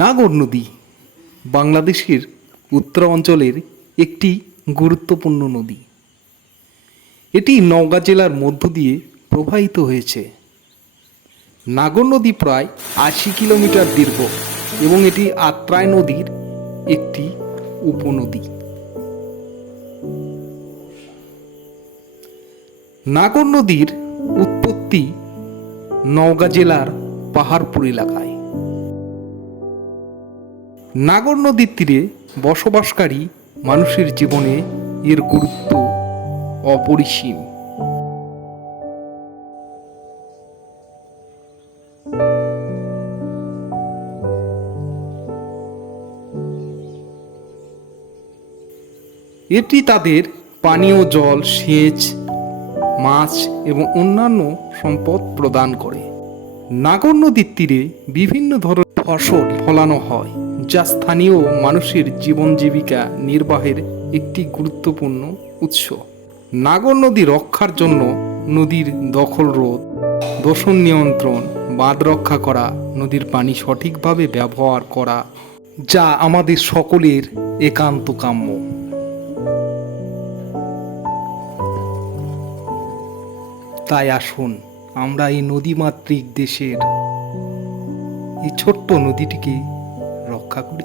নাগর নদী বাংলাদেশের উত্তরাঞ্চলের একটি গুরুত্বপূর্ণ নদী। এটি নওগাঁ জেলার মধ্য দিয়ে প্রবাহিত হয়েছে। নাগর নদী প্রায় ৮০ কিলোমিটার দীর্ঘ এবং এটি আত্রাই নদীর একটি উপনদী। নাগর নদীর উৎপত্তি নওগাঁ জেলার পাহাড়পুর এলাকায়। নাগর নদীর তীরে বসবাসকারী মানুষের জীবনে এর গুরুত্ব অপরিসীম। এটি তাদের পানীয় জল, সেচ, মাছ এবং অন্যান্য সম্পদ প্রদান করে। নাগর নদীর তীরে বিভিন্ন ধরনের ফসল ফলানো হয়, যা স্থানীয় মানুষের জীবন জীবিকা নির্বাহের একটি গুরুত্বপূর্ণ উৎস। নাগর নদী রক্ষার জন্য নদীর দখল রোধ, দূষণ নিয়ন্ত্রণ, বাঁধ রক্ষা করা, নদীর পানি সঠিকভাবে ব্যবহার করা, যা আমাদের সকলের একান্ত কাম্য। তাই আসুন আমরা এই নদীমাতৃক দেশের এই ছোট্ট নদীটিকে রক্ষা করি।